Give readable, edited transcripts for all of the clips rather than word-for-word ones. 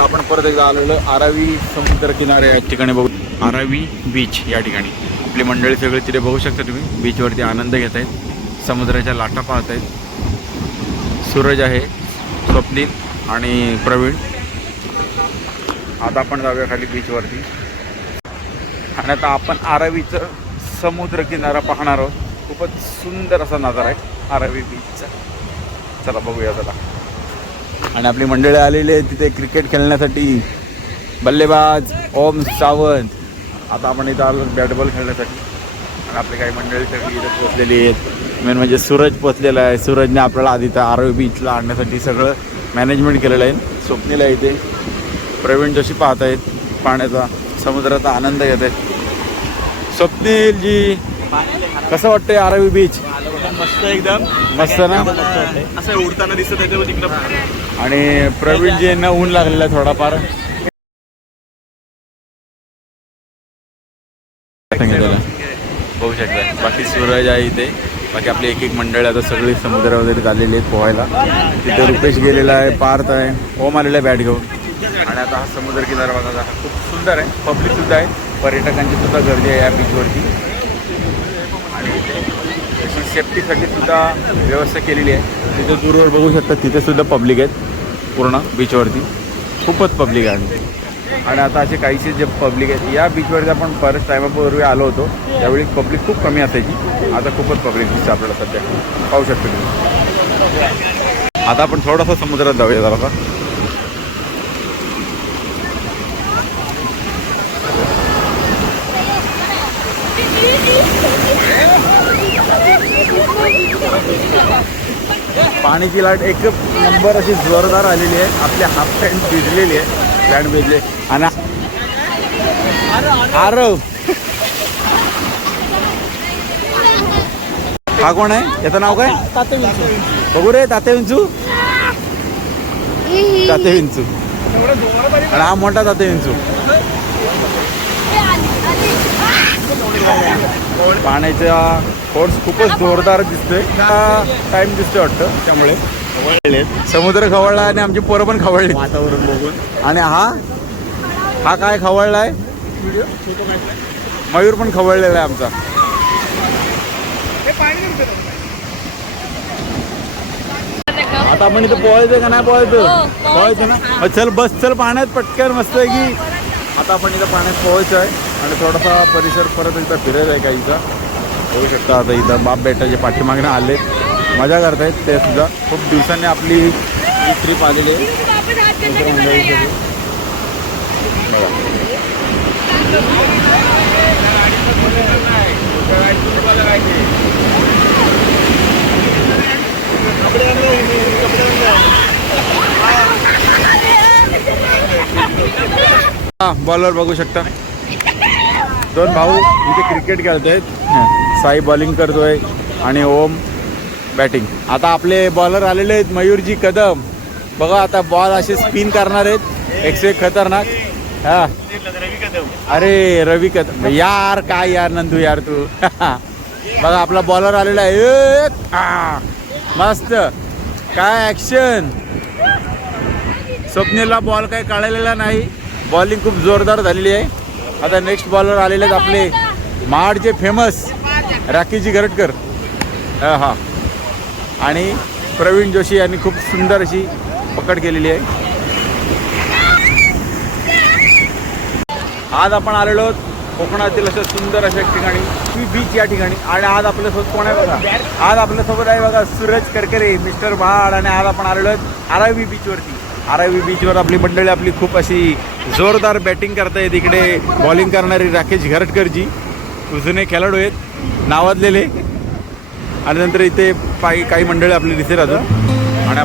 आता आपण परत एकदा आलेलो आरावी समुद्र किनारे या ठिकाणी बघू. आरावी बीच या ठिकाणी आपली मंडळी सगळे तिथे बघू शकता तुम्ही. बीचवरती आनंद घेत आहेत, समुद्राच्या लाटा पाहत आहेत. सूरज आहे, स्वप्नील आणि प्रवीण. आता आपण जाऊया खाली बीचवरती आणि आता आपण आरावीचं समुद्र किनारा पाहणार आहोत. खूपच सुंदर असा नजारा आहे आरावी बीचचा. चला बघूया चला. आणि आपली मंडळी आलेली आहे तिथे क्रिकेट खेळण्यासाठी. बल्लेबाज ओम सावंत. आता आपण इथं आलो बॅटबॉल खेळण्यासाठी आणि आपली काही मंडळी सगळी इथं पोचलेली आहेत. मेन म्हणजे सूरज पोचलेला आहे. सूरजने आपल्याला आधी तर आरावी बीचला आणण्यासाठी सगळं मॅनेजमेंट केलेलं आहे. स्वप्नील आहे इथे. प्रवीण जोशी पाहत आहेत पाण्याचा, समुद्राचा आनंद घेत आहेत. स्वप्नीलजी कसं वाटतंय आरावी बीच? मस्त, एकदम मस्त ना. असं उडताना दिसत आहे तिकडं. आणि प्रवीणजी यांना ऊन लागलेलं आहे थोडाफार. बघू शकता. बाकी सूरज आहे इथे. बाकी आपली एक एक मंडळी आता सगळी समुद्र वगैरे झालेली आहेत पोहायला. तिथे रुपेश गेलेला आहे, पार्थ आहे, ओम आलेला आहे बॅट घेऊन. आणि आता हा समुद्र किनारा बघा हा खूप सुंदर आहे. पब्लिक सुद्धा आहे, पर्यटकांची सुद्धा गर्दी आहे या बीचवरती. आणि इथे सेफ्टीसाठी सुद्धा व्यवस्था केलेली आहे. तिथे दूरवर बघू शकता तिथे सुद्धा पब्लिक आहेत पूर्ण बीचवरती. खूपच पब्लिक आहे. आणि आता असे काहीसे जे पब्लिक आहेत या बीचवरती आपण बऱ्याच टायमापूर्वी आलो होतो त्यावेळी पब्लिक खूप कमी असायची. आता खूपच पब्लिक दिसतं आपल्याला सध्या, पाहू शकतो तुम्ही. आता आपण थोडासा समुद्रात जाऊया जरा. पाण्याची लाट एक नंबर अशी जोरदार आलेली आहे. आपले हाफ पॅन्ट भिजलेली आहे, पॅन्ट भिजले. आणि आरव हा कोण आहे? याचं नाव काय? ताते विंचू. बघू रे, ताते विंचू. ताते विंचू. आणि हा मोठा ताते विंचू. पाण्याचा फोर्स खूपच जोरदार दिसतोय. टाइम दिसतोय वाटतं, त्यामुळे समुद्र खवळला आणि आमची पोरं पण खवळली वातावरण बघून. आणि हा काय खवळलाय? मयूर पण खवळलेला आहे आमचा. आता आपण इथं पोहायचं का नाही पोहायचं? पोहायचं ना. चल बस, चल पाण्यात पटकन मस्त आहे की. आता आपण इथं पाण्यात पोहायचं आहे आणि थोडासा परिसर परत इथं फिरायचा आहे काहीचा. होऊ शकता आता इथं बाप बेटाचे पाठीमागणं आले, मजा करतायत ते सुद्धा. खूप दिवसांनी आपली ही ट्रिप आलेली आहे. बॉलर बघू शकता. दोन भाऊ इथे क्रिकेट खेळतायत. साई बॉलिंग करतोय आणि ओम बॅटिंग. आता आपले बॉलर आलेले आहेत मयूरजी कदम. बघा आता बॉल असे स्पिन करणार आहेत, एक से एक खतरनाक. हा अरे रवी कदम यार, काय यार नंदू यार तू. बघा आपला बॉलर आलेला आहे. मस्त काय ॲक्शन. स्वप्नीलला बॉल काय काढलेला नाही. बॉलिंग खूप जोरदार झालेली आहे. आता नेक्स्ट बॉलर आलेले आहेत आपले महाडचे फेमस राखीजी गरटकर. हा आणि प्रवीण जोशी यांनी खूप सुंदर अशी पकड केलेली आहे. आज आपण आलेलो आहोत कोकणातील असं सुंदर अशा ठिकाणी बीच या ठिकाणी. आणि आज आपल्यासोबत कोण आहे बघा? आज आपल्यासोबत आहे बघा सूरज करकरे, मिस्टर महाड. आणि आज आपण आलेलो आहोत आरावी बीचवरती. आरावी बीचवर आपली मंडळी आपली खूप अशी जोरदार बॅटिंग करतायत. इकडे बॉलिंग करणारी राकेश घरटकरजी जुने खेळाडू आहेत नावाजलेले. आणि नंतर इथे काही मंडळी आपली दिसेल अजून. आणि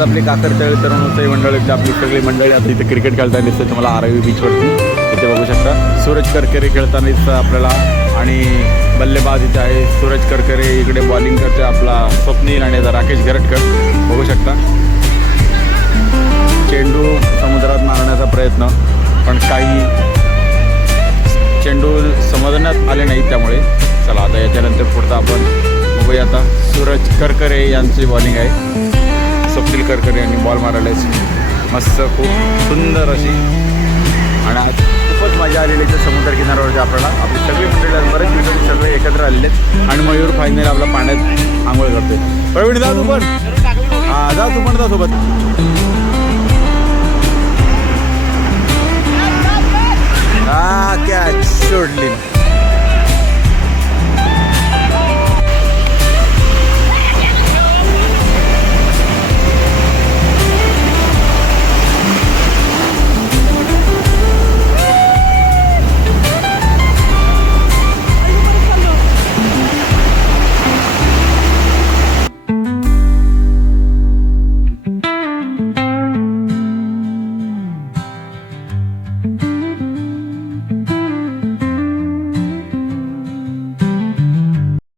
आज आपली काकरतळी तरुण उत्साही मंडळीची आपली सगळी मंडळी आता इथे क्रिकेट खेळताना दिसते तुम्हाला आरवी बीचवरती. इथे बघू शकता सूरज करकरे खेळताना दिसतं आपल्याला आणि बल्लेबाज इथे आहे सूरज करकरे. इकडे बॉलिंग करते आपला स्वप्नील आणि आता राकेश गरटकर बघू शकता. चेंडू समुद्रात मारण्याचा प्रयत्न पण काही चेंडू समजण्यात आले नाहीत त्यामुळे. चला आता याच्यानंतर पुढचं आपण बघूया. आता सूरज करकरे यांची बॉलिंग आहे. स्वप्नील करकरे यांनी बॉल मारायला मस्त खूप सुंदर अशी आणि आज खूपच मजा आलेली आहे समुद्र किनाऱ्यावरती. आपल्याला आपली सगळी मंडळी बरेच दिवसांनी सगळे एकत्र आलेले आहेत आणि मयूर फायनल आपला पाण्यात आंघोळ करतोय. प्रवीण जा तू पण. हां जा तू पण जा सोबत. हां कॅच सोडली.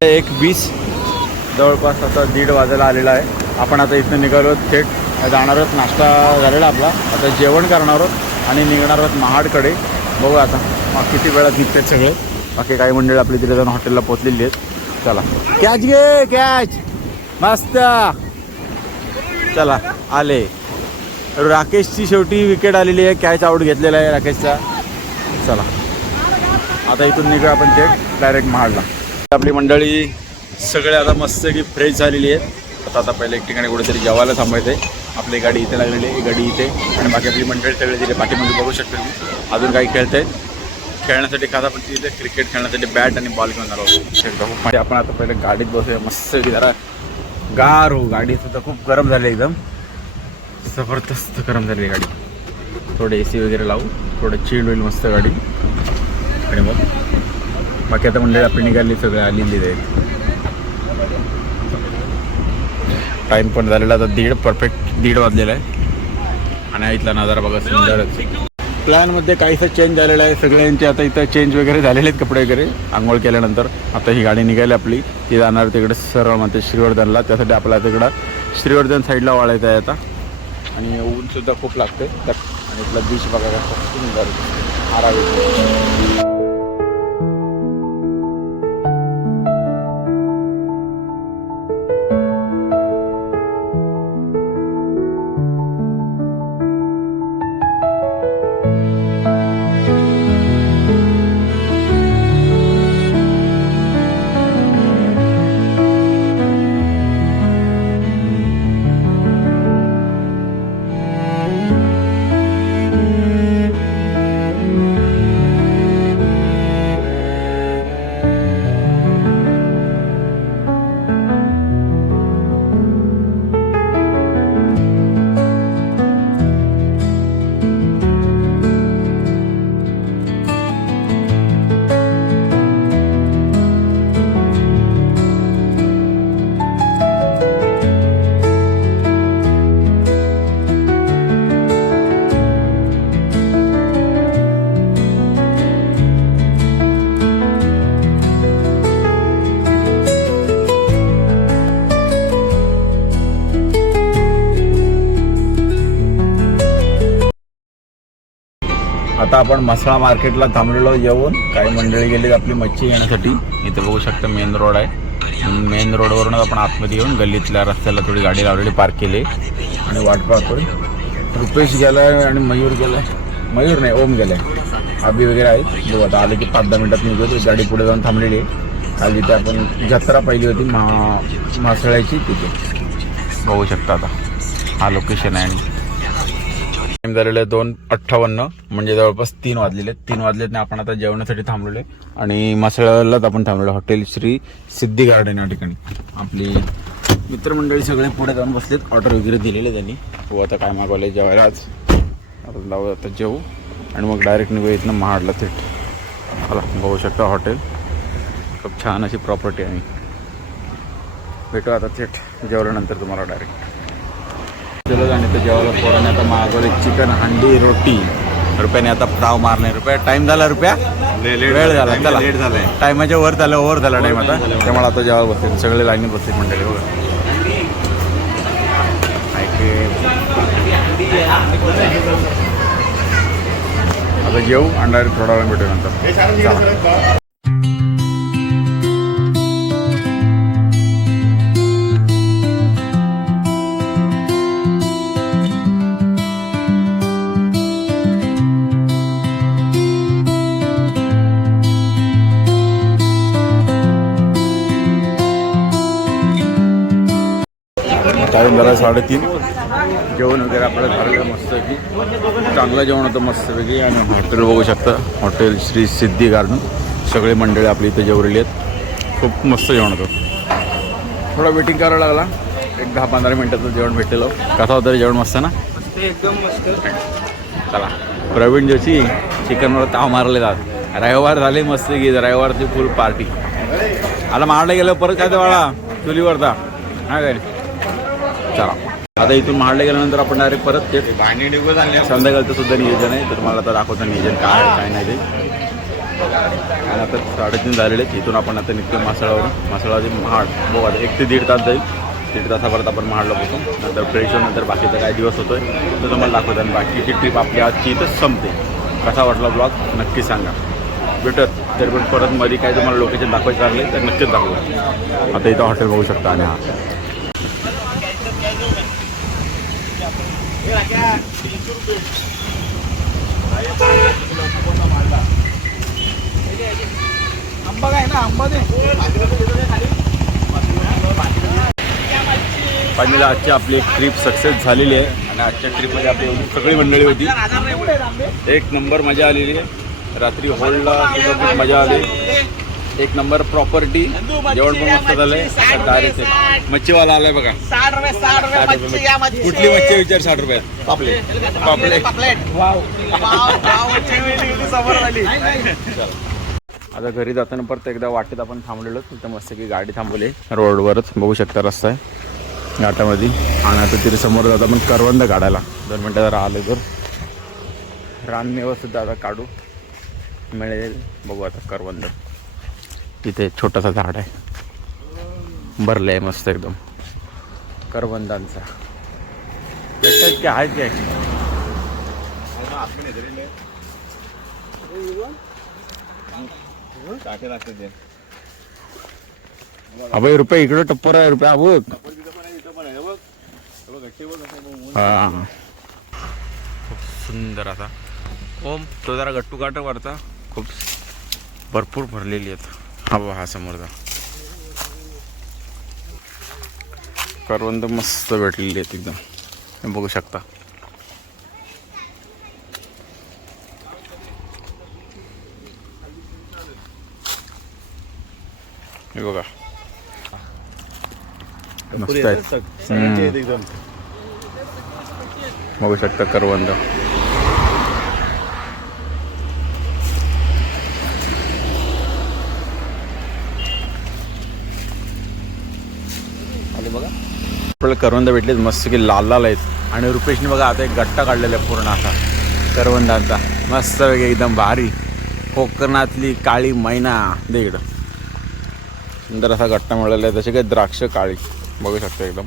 एक 20 जवळपास आता 1:30 वाजायला आलेला आहे. आपण आता इथं निघालो थेट जाणार आहोत. नाश्ता झालेला आपला आता जेवण करणार आहोत आणि निघणार आहोत महाडकडे. बघू आता मग किती वेळात निघतात सगळे. बाकी काही मंडळी आपली तिथे जाऊन हॉटेलला पोचलेली आहेत. चला कॅच घे कॅच मस्त. चला आले. राकेशची शेवटी विकेट आलेली आहे. कॅच आऊट घेतलेला आहे राकेशचा. चला आता इथून निघू आपण थेट डायरेक्ट महाडला. आपली मंडळी सगळे आता मस्त की फ्रेश झालेली आहेत. आता पहिले एक ठिकाणी कुठेतरी जेवायला थांबायचं आहे. आपली गाडी इथे लागलेली आहे. गाडी इथे आणि बाकी आपली मंडळी सगळे तिथे पाठीमध्ये बघू शकतो मी. अजून काही खेळत आहेत. खेळण्यासाठी खाता पण तिथे क्रिकेट खेळण्यासाठी बॅट आणि बॉल घेऊन आलो होतो. आपण आता पहिले गाडीत बसूया मस्त की जरा गार हो. गाडी सुद्धा खूप गरम झाली एकदम जबरदस्त गरम झाली गाडी. थोडे AC वगैरे लावू थोडं चिल्ड होईल मस्त गाडी. आणि मग बाकी आता मंडळी आपली निघाली सगळे आलेली आहेत. टाईम पण झालेला आता 1:30 परफेक्ट 1:30 वाजलेला आहे आणि इथला नजारा बघा सुंदरच. प्लॅनमध्ये काहीसं चेंज झालेलं आहे. सगळ्यांचे आता इथं चेंज वगैरे झालेले आहेत कपडे वगैरे आंघोळ केल्यानंतर. आता ही गाडी निघाली आपली. ती जाणार तिकडे सरळ म्हणते श्रीवर्धनला. त्यासाठी आपल्याला तिकडं श्रीवर्धन साईडला वाळायचं आहे आता. आणि ऊनसुद्धा खूप लागते आणि इथला बीच बघायला खूप सुंदर आरावी. आता आपण मसाळा मार्केटला थांबलेलो येऊन. काही मंडळी गेली आपली मच्छी घेण्यासाठी. इथे बघू शकता मेन रोड आहे. मेन रोडवरूनच आपण आतमध्ये येऊन गल्लीतल्या रस्त्याला थोडी गाडी लावलेली पार्क केली आणि वाट पाहतोय. रुपेश गेलाय आणि मयूर गेलाय. मयूर नाही ओम गेलाय. आबी वगैरे आहेत. बघू आता आले की 5-10 मिनिटात निघतो. गाडी पुढे जाऊन थांबलेली आहे. काल जिथे आपण जत्रा पाहिली होती मासळ्याची तिथे बघू शकता. आता हा लोकेशन आहे. आणि टाइम झालेलं आहे 2:58 म्हणजे जवळपास 3 वाजलेले. 3 वाजलेत आपण आता जेवणासाठी थांबलेले आणि मासळ्यालाच आपण थांबलेलो. हॉटेल श्री सिद्धी गार्डन या ठिकाणी. आपली मित्रमंडळी सगळे पुढे जाऊन बसलेत. ऑर्डर वगैरे दिलेले त्यांनी. हो आता काय मागवलं जेवायला आज. आपण लावू आता जेवू आणि मग डायरेक्ट निघू इथनं महाडला थेट. मला बघू शकता हॉटेल खूप छान अशी प्रॉपर्टी आहे. भेटू आता थेट जेवल्यानंतर तुम्हाला डायरेक्ट. बसलेलो आणि तर जेवायला पोराने आता मागवले चिकन हंडी रोटी. रुपयाने आता फ्राव मारणे. रुपया टाइम झाला रुपया वेळ झाला. चला लेट झालाय. टायमाच्या ओव्हर झाला टाइम आता. त्यामुळे आता जेव्हा बसतील सगळे लाईनीत बसतील मंडळी बघा. आता जेऊ आणि डायरेक्ट थोडा वेळ भेटू नंतर. टाईम झाला 3:30. जेवण वगैरे आपल्याला झालेलं मस्तपैकी. चांगलं जेवण होतं मस्तपैकी. आणि हॉटेल बघू शकता, हॉटेल श्री सिद्धी गार्डन. सगळे मंडळी आपली इथे जेवलेली आहेत. खूप मस्त जेवण होतं. थोडा वेटिंग करायला लागला. एक 10-15 मिनटाचं जेवण भेटलेलं. कसा होतं जेवण? मस्त ना? एकदम मस्त. चला प्रवीण जोशी चिकनवर ताव मारले जात. रविवार झाले मस्त की रविवारची फुल पार्टी. आता महाडला गेलं परत काय ते वाळा चुलीवरता हा काय. चला आता इथून महाडला गेल्यानंतर आपण डायरेक्ट परत ते संध्याकाळचं सुद्धा नियोजन आहे. तर तुम्हाला आता दाखवतं नियोजन काय आहे काय नाही ते. आणि आता 3:30 झालेले आहेत. इथून आपण आता निघतो मासळावरून. मासळाचे महाड बघू आता 1 ते 1.5 तास जाईल. 1.5 तासापर्यंत आपण महाडला पोहोचू. नंतर फ्रेश होऊन नंतर बाकीचा काय दिवस होतोय तर तुम्हाला दाखवतो. आणि बाकीची ट्रिप आपली आजची इथं संपते. कसा वाटला ब्लॉग नक्की सांगा. भेटत तरी पण परत मध्ये काय तुम्हाला लोकेशन दाखवायचं लागले तर नक्कीच दाखवू. आता इथं हॉटेल बघू शकता. आणि हा आंबा काय ना आंबा दे. फायनली आजची आपली एक ट्रिप सक्सेस झालेली आहे. आणि आजच्या ट्रिपमध्ये आपली एवढी सगळी मंडळी होती. एक नंबर मजा आलेली आहे. रात्री हॉलला सुद्धा खूप मजा आली. एक नंबर प्रॉपर्टी. जेवण पण मस्त झालंय. डायरेक्ट मच्छीवाला आलाय बघा. 60 रुपये 60 रुपये. कुठली मच्छी विचार? 60 रुपयात पापलेट. समोर आली. आता घरी जाताना परत एकदा वाटेत आपण थांबलेलो. तिथं मस्त की गाडी थांबवली रोडवरच. बघू शकता रस्ता आहे घाटामध्ये. आणि आता तिथे समोर जाता आपण करवंद काढायला. 2 मिनटं जरा आले तर रानमेवा सुद्धा आता काढू मिळेल. बघू आता करवंद. तिथे छोटासा झाड आहे भरलं आहे मस्त एकदम करवंदांचा. भेटत की आहे की अबे रुपये इकडं टप्पर आहे. रुपये बघ. हा खूप सुंदर असा ओम. तो जरा गट्टू काटा वरचा खूप भरपूर भरलेली आहेत. हा समोरचा करवंद मस्त भेटलेली आहेत एकदम. बघू शकता. हे बघा मस्त आहेत. बघू शकता करवंद. आपल्याला करवंद भेटलेत मस्त की लाल लाल आहेत. आणि रुपेशने बघा आता एक गट्टा काढलेला आहे पूर्ण असा करवंदांचा मस्त वगैरे एकदम भारी. कोकणातली काळी मैना दे इकडं. सुंदर असा गट्टा मिळालेला आहे. तसे काही द्राक्ष काळी बघू शकता एकदम.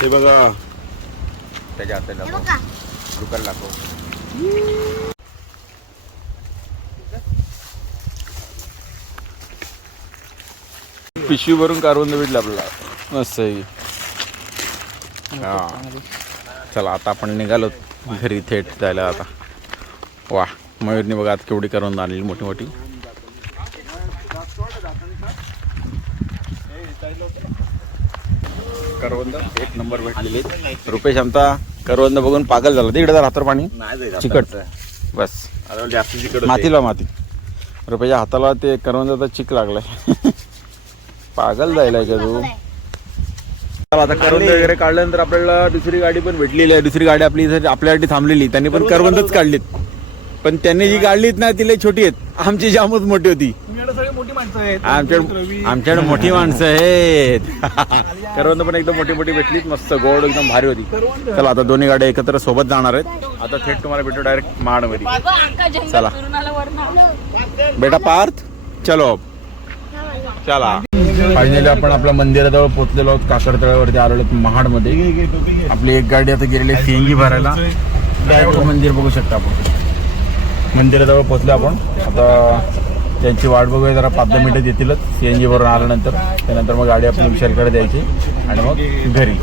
हे बघा त्याच्या हाताला दुकान लागतो. पिशवी भरून करवंद भेटलं आपल्याला मस्त आहे. हा चला आता आपण निघालो घरी थेट जायला. आता वा मयूरने बघा आता केवढी करवंद आणली मोठी मोठी. करवंद एक नंबर भेटलेली. रुपेश आमचा करवंद बघून पागल झाला. तिकडे जर हातावर पाणी चिकट बस जास्त चिकट मातीला माती. रुपेशच्या हाताला ते करवंदाचा चिक लागलाय. पागल जायला का तू. आता करवंद वगैरे काढल्यानंतर आपल्याला दुसरी गाडी पण भेटलेली आहे. दुसरी गाडी आपली इथे आपल्यासाठी थांबलेली. त्यांनी पण करवंदच काढलीत. पण त्यांनी जी काढलीत ना तिला छोटी आहेत. आमची जामच मोठी होती. मोठी माणसं आहेत आमच्याकडे मोठी माणसं आहेत. करवंद पण एकदम मोठी मोठी भेटलीत, मस्त गोड एकदम भारी होती. चला आता दोन्ही गाड्या एकत्र सोबत जाणार आहेत. आता थेट तुम्हाला भेटू डायरेक्ट महाडमध्ये. चला बेटा पार्थ, चलो चला. फायनली आपण आपल्या मंदिराजवळ पोहोचलेलो आहोत. काकडतळ्यावरती आलेलो आहोत महाडमध्ये. आपली एक गाडी आता गेलेली आहे सीएनजी भरायला. डायरेक्ट मंदिर बघू शकता आपण. मंदिराजवळ पोहोचलो आपण. आता त्यांची वाट बघूया जरा 5-10 मिनिटं येतीलच सीएनजी भरून आल्यानंतर. त्यानंतर मग गाडी आपली विशालकडे द्यायची आणि मग घरी.